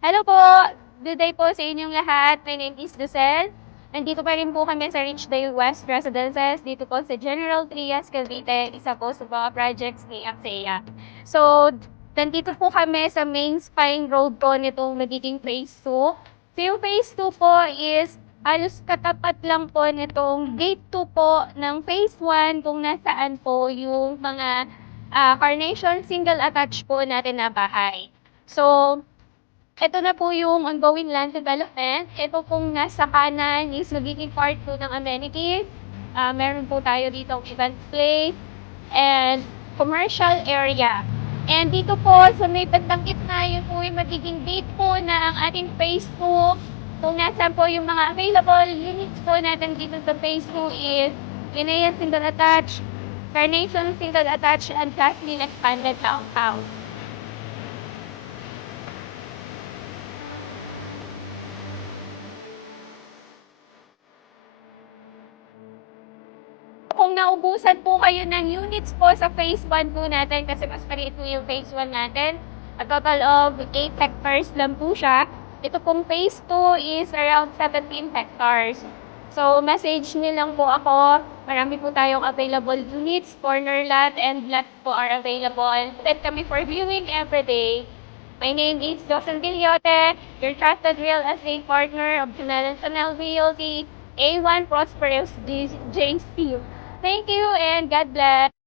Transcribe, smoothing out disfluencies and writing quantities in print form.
Hello po! Good day po sa inyong lahat. My name is Lucel. Nandito pa rin po kami sa Richdale West Residences, dito po sa General Trias, Cavite, isa po sa mga projects ni AXEA. So, nandito po kami sa main spine road po nitong magiging phase 2. So, yung phase 2 po is halos katapat lang po nitong gate 2 po ng phase 1 kung nasaan po yung mga carnation single attached po natin na bahay. So, ito na po yung ongoing land development. Ito pong nasa kanan is magiging part po ng amenities. Meron po tayo dito event place and commercial area. And dito po sa may bandang gitna, yun po yung magiging gate po na ang ating phase 2. Kung nasan po yung mga available units po natin dito sa phase 2 is Linnaeus single attached, Carnation single attached, and Jasmine expanded townhouse. Kung naubusan po kayo ng units po sa phase 1 po natin, kasi mas maliit po yung phase 1 natin, a total of 8 hectares lang po siya. Ito pong phase 2 is around 17 hectares. So, message niyo lang po ako. Marami po tayong available units, corner lot, and lot po are available. And set kami for viewing every day. My name is Jocelyn Villote, your trusted real estate partner of Chanel Realty, A1 Prosperous JC. Thank you and God bless.